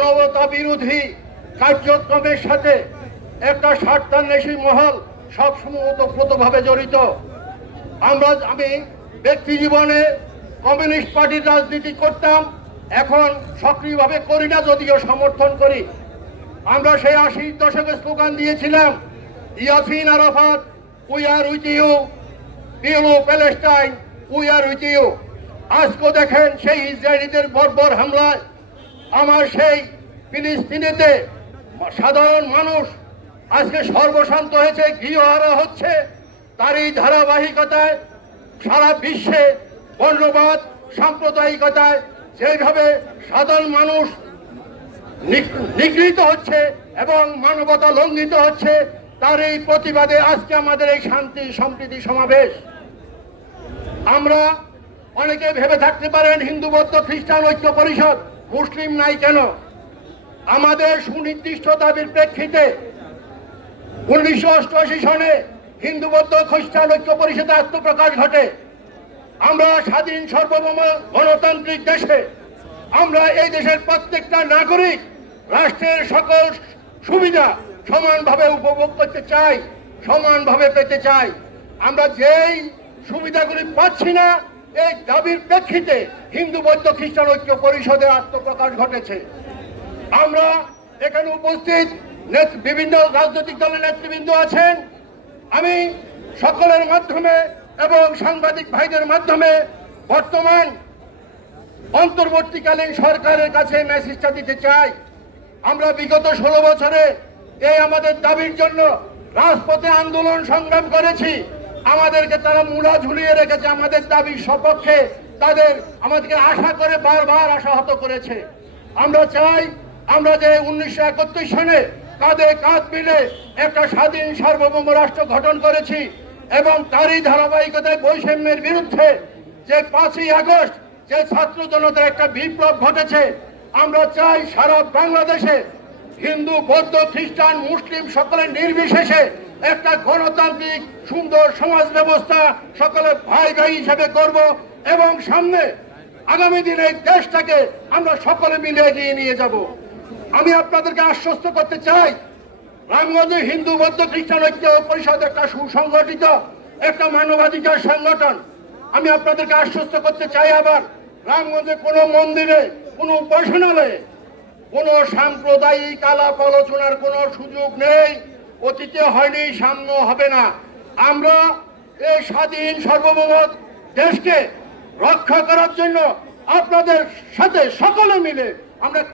মানবতা বিরোধী কার্যক্রমের সাথে একটা স্বার্থান্বেষী মহল সবসময় ওতপ্রোতভাবে জড়িত। আমি ব্যক্তি জীবনে কমিউনিস্ট পার্টির রাজনীতি করতাম, এখন সক্রিয়ভাবে করি না, যদিও সমর্থন করি। আমরা সেই 80 দশকে স্লোগান দিয়েছিলাম, Yasin Arafat we are with you, PLO Palestine we are with you. আজকে দেখেন সেই ইসরায়েলিদের বর্বর হামলায় আমার সেই ফিলিস্তিনেতে সাধারণ মানুষ আজকে সর্বশান্ত হয়েছে, গৃহহারা হচ্ছে। তারই ধারাবাহিকতায় সারা বিশ্বে বর্ণবাদ সাম্প্রদায়িকতায় যেভাবে সাধারণ মানুষ নিগৃহীত হচ্ছে এবং মানবতা লঙ্ঘিত হচ্ছে, তার এই প্রতিবাদে আজকে আমাদের এই শান্তি সম্প্রীতি সমাবেশ। আমরা অনেকে ভেবে থাকতে পারেন হিন্দু বৌদ্ধ খ্রিস্টান ঐক্য পরিষদ, মুসলিম নাই কেন? আমাদের সুনির্দিষ্ট দাবির প্রেক্ষিতে 1988 সনে হিন্দু বৌদ্ধ খ্রিস্টান ঐক্য পরিষদে আত্মপ্রকাশ ঘটে। আমরা স্বাধীন সার্বভৌম গণতান্ত্রিক দেশে আমরা এই দেশের প্রত্যেকটা নাগরিক রাষ্ট্রের সকল সুবিধা সমানভাবে উপভোগ করতে চাই, সমানভাবে পেতে চাই। আমরা যেই সুবিধাগুলি পাচ্ছি না, এই দাবির প্রেক্ষিতে হিন্দু বৌদ্ধ খ্রিস্টান ঐক্য পরিষদে আত্মপ্রকাশ ঘটেছে। আমরা এখানে উপস্থিত বিভিন্ন রাজনৈতিক দলের নেতৃবৃন্দ আছেন। আমি সকলের মাধ্যমে এবং সাংবাদিক ভাইদের মাধ্যমে বর্তমান অন্তর্বর্তীকালীন সরকারের কাছে মেসেজটা দিতে চাই। আমরা বিগত 16 বছরে এই আমাদের দাবির জন্য রাজপথে আন্দোলন সংগ্রাম করেছি। আমাদেরকে তারা মূলা ঝুলিয়ে রেখেছে, আমাদের দাবির সপক্ষে আমাদেরকে আশা করে বারবার আশাহত করেছে। আমরা চাই, আমরা যে 1971 সনে কাঁধে কাঁধ মিলে একটা স্বাধীন সার্বভৌম রাষ্ট্র গঠন করেছি এবং তারই ধারাবাহিকতায় বৈষম্যের বিরুদ্ধে যে 5ই আগস্ট যে ছাত্র জনতার একটা বিপ্লব ঘটেছে, আমরা চাই সারা বাংলাদেশে হিন্দু বৌদ্ধ খ্রিস্টান মুসলিম সকলের নির্বিশেষে একটা গণতান্ত্রিক সুন্দর সমাজ ব্যবস্থা সকলে ভাই ভাই হিসেবে করব এবং সামনে আগামী দিনে দেশটাকে আমরা সকলে মিলে এগিয়ে নিয়ে যাব। আমি আপনাদেরকে আশ্বস্ত করতে চাই, রামগঞ্জে হিন্দু বৌদ্ধ খ্রিস্টান ঐক্য পরিষদ একটা সুসংগঠিত একটা মানবাধিকার সংগঠন। আমি আপনাদেরকে আশ্বস্ত করতে চাই, আবার রামগঞ্জে কোনো মন্দিরে কোনো উপাসনালয়ে কোনো সাম্প্রদায়িক আলাপ আলোচনার কোনো সুযোগ নেই। অতীতে হয়নি, সামনে হবে না। আমরা এই স্বাধীন সার্বভৌম দেশকে রক্ষা করার জন্য আপনাদের সাথে সকলে মিলে আমরা